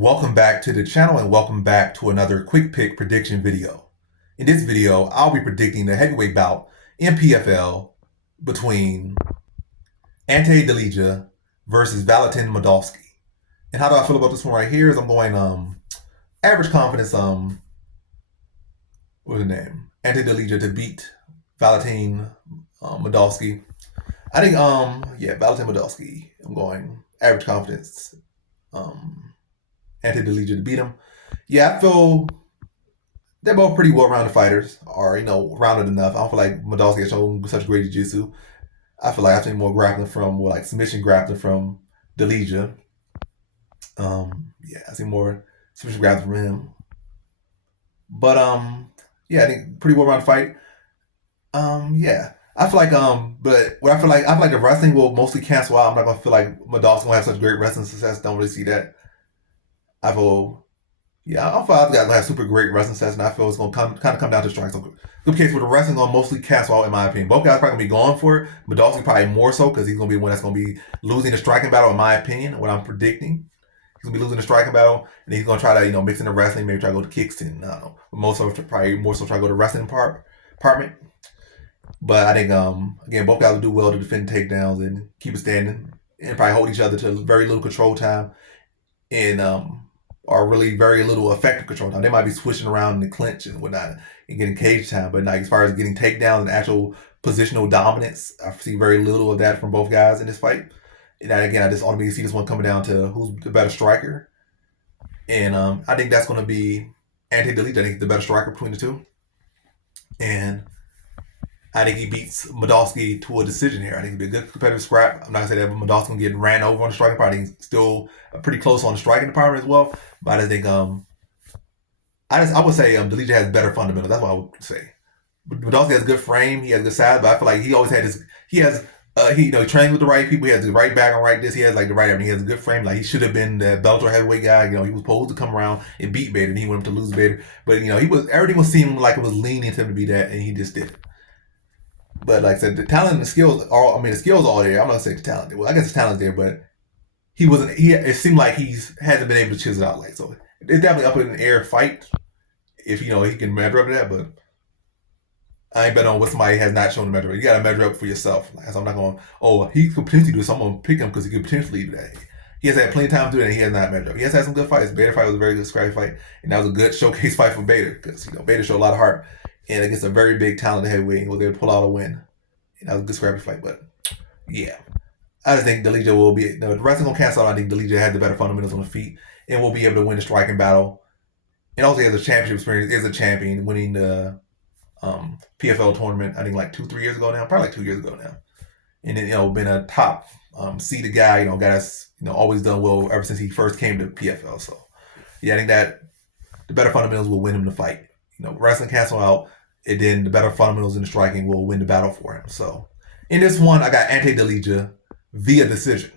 Welcome back to the channel and welcome back to another quick pick prediction video. In this video, I'll be predicting the heavyweight bout in PFL between Ante Delija versus Valentin Moldavsky. And how do I feel about this one right here is I'm going average confidence what's the name? Ante Delija to beat Valentin Moldavsky. I think Valentin Moldavsky. I'm going average confidence. Ante Delija to beat him. Yeah, I feel they're both pretty well-rounded fighters, or rounded enough. I don't feel like Moldavsky has shown such great jiu-jitsu. I feel like I've seen more grappling submission grappling from Delija. I see more submission grappling from him. But I think pretty well-rounded fight. I feel like but what I feel like the wrestling will mostly cancel out. I'm not gonna feel like Moldavsky's gonna have such great wrestling success. Don't really see that. I don't feel other guys gonna have super great wrestling sets, and I feel it's gonna come down to strikes. So good case where the wrestling gonna mostly cancel out, in my opinion. Both guys probably gonna be going for it. Moldavsky probably more so because he's gonna be the one that's gonna be losing the striking battle, in my opinion. What I'm predicting, he's gonna be losing the striking battle, and he's gonna try to mix in the wrestling, maybe try to go to kickstand. I don't know, but probably more so try to go to wrestling department. But I think again, both guys will do well to defend takedowns and keep it standing, and probably hold each other to very little control time, and or really very little effective control time. They might be switching around in the clinch and whatnot and getting cage time, but as far as getting takedowns and actual positional dominance, I see very little of that from both guys in this fight. And again, I just ultimately see this one coming down to who's the better striker, and I think that's going to be Ante Delija. I think he's the better striker between the two, and I think he beats Moldavsky to a decision here. I think it'll be a good competitive scrap. I'm not gonna say that Moldavsky's gonna get ran over on the striking part. I think he's still pretty close on the striking department as well. But I just think I would say Delija has better fundamentals. That's what I would say. Moldavsky has a good frame. He has good size, but I feel like he always had he trained with the right people. He has the right background, right this. He has the right everything. He has a good frame. Like he should have been the Bellator heavyweight guy. He was supposed to come around and beat Bader, and he went up to lose Bader. But everything was seeming like it was leaning to him to be that, and he just didn't. But like I said, the talent and the skills are, the skills are all there. I'm not saying the talent. Well, I guess the talent's there, but he wasn't, it seemed like hasn't been able to chisel out. So it's definitely up in the air fight if, he can measure up to that, but I ain't betting on what somebody has not shown to measure up. You got to measure up for yourself. So I'm not going, he could potentially do this, so I'm going to pick him because he could potentially do that. He has had plenty of time to do that, and he has not measured up. He has had some good fights. Bader fight was a very good scrappy fight, and that was a good showcase fight for Bader because, Bader showed a lot of heart. And against a very big talented heavyweight, and was able to pull out a win. And that was a good scrappy fight, but yeah. I just think Delija will be, the wrestling gonna cancel out. I think Delija has the better fundamentals on the feet and will be able to win the striking battle. And also he has a championship experience, is a champion, winning the PFL tournament, I think 2-3 years ago now, probably 2 years ago now. And then, been a top seeded guy, guy that's, always done well ever since he first came to PFL. So yeah, I think that the better fundamentals will win him the fight. Wrestling cancel out, and then the better fundamentals in the striking will win the battle for him. So in this one, I got Ante Delija via decision.